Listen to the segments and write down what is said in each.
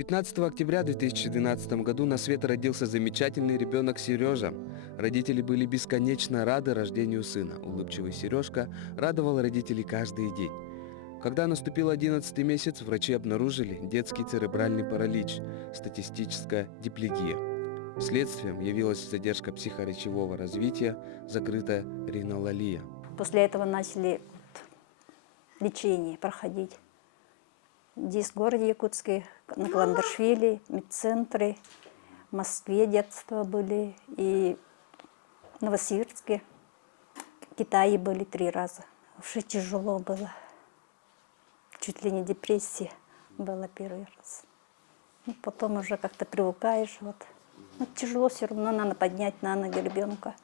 15 октября 2012 году на свет родился замечательный ребенок Сережа. Родители были бесконечно рады рождению сына. Улыбчивый Сережка радовал родителей каждый день. Когда наступил 11-й месяц, врачи обнаружили детский церебральный паралич, статистическая диплегия. Следствием явилась задержка психоречевого развития, закрытая ринолалия. После этого начали лечение проходить. Здесь, в городе Якутске, на Каландашвили, медцентры, в Москве детства были, и в Новосибирске, в Китае были 3 раза. Вообще тяжело было. Чуть ли не депрессия была первый раз. Потом уже как-то привыкаешь. Тяжело все равно, надо поднять на ноги ребенка,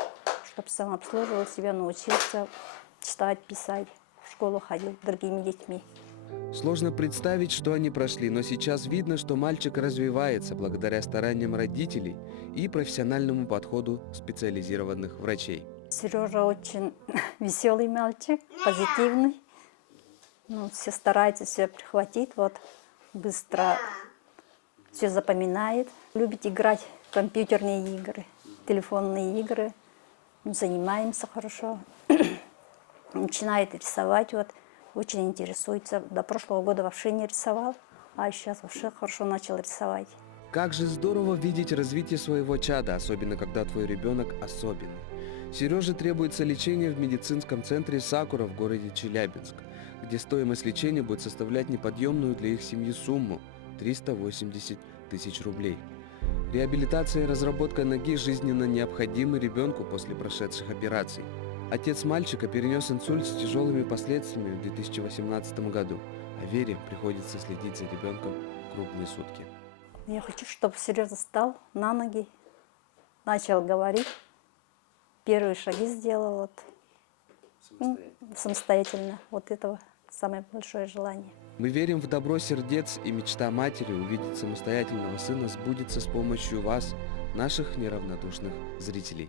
чтобы сам обслуживал себя, научился читать, писать, в школу ходил с другими детьми. Сложно представить, что они прошли, но сейчас видно, что мальчик развивается благодаря стараниям родителей и профессиональному подходу специализированных врачей. Сережа очень веселый мальчик, позитивный. Все старается, все прихватить, быстро все запоминает. Любит играть в компьютерные игры, телефонные игры. Занимаемся хорошо. Начинает рисовать, очень интересуется. До прошлого года вообще не рисовал, а сейчас вообще хорошо начал рисовать. Как же здорово видеть развитие своего чада, особенно когда твой ребенок особенный. Сереже требуется лечение в медицинском центре «Сакура» в городе Челябинск, где стоимость лечения будет составлять неподъемную для их семьи сумму – 380 тысяч рублей. Реабилитация и разработка ноги жизненно необходимы ребенку после прошедших операций. Отец мальчика перенес инсульт с тяжелыми последствиями в 2018 году, а Вере приходится следить за ребенком круглые сутки. Я хочу, чтобы Сережа встал на ноги, начал говорить, первые шаги сделал самостоятельно. Этого самое большое желание. Мы верим в добро сердец, и мечта матери увидеть самостоятельного сына сбудется с помощью вас, наших неравнодушных зрителей.